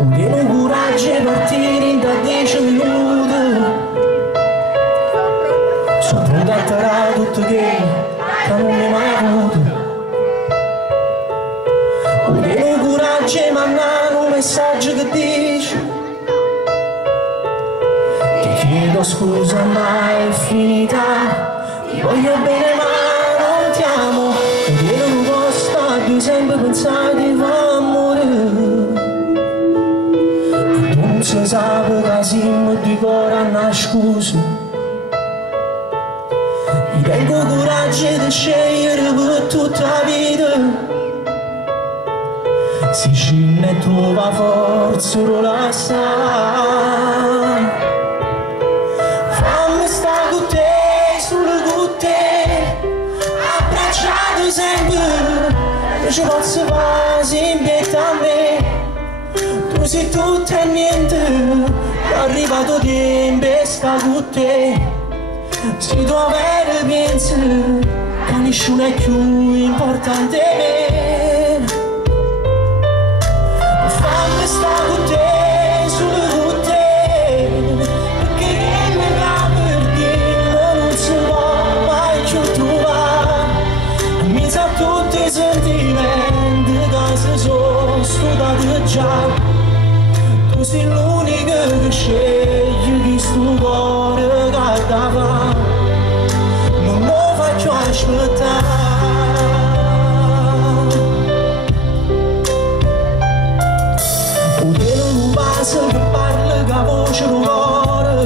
Meno coraggio e partire da 10 minuti. Sono pronto a tarare tutto che non mi è mai avuto. Meno coraggio e mandare un messaggio che dice: ti chiedo scusa ma è finita, ti voglio bene ma non ti amo. Meno non posso stare sempre pensare di far morire. Non si sa che siamo di cuore a una scusa. Mi tengo coraggio di scegliere per tutta la vita. Se ci ne trova forza lo la sa. Fammi stare con te, solo con te, abbracciato sempre. Non ci posso fare semplicemente a me. Tu sei tutto e niente, è arrivato tempo e sta con te. Se tu avere pensi che nessuno è più importante di me. Fammi stare con te, solo con te, perché che mi va per dire non si può mai più trovare. Mi sa tutti i sentimenti che si sono studati già. Tu sei l'unica che scegli chi sto cuore che dava. Non lo faccio aspettare. Un velo non passa che parla che voce non cuore.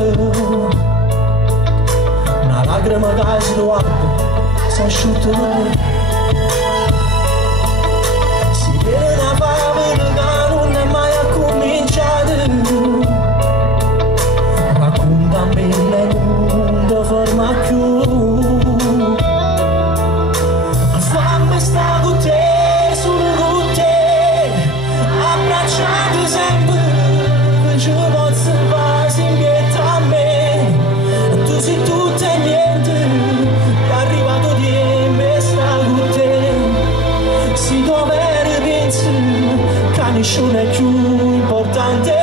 Una lacrima che si guarda si asciutta da me. Si vede una favola che non è mai cominciata. Raccontami lei non ti ferma più. Fammi stare con te, solo con te, abbracciato sempre. Ci posso fare semplicemente a me. Tu sei tutto e niente, è arrivato tempo e sta con te. Se tu avere pensi che nessuno è più importante.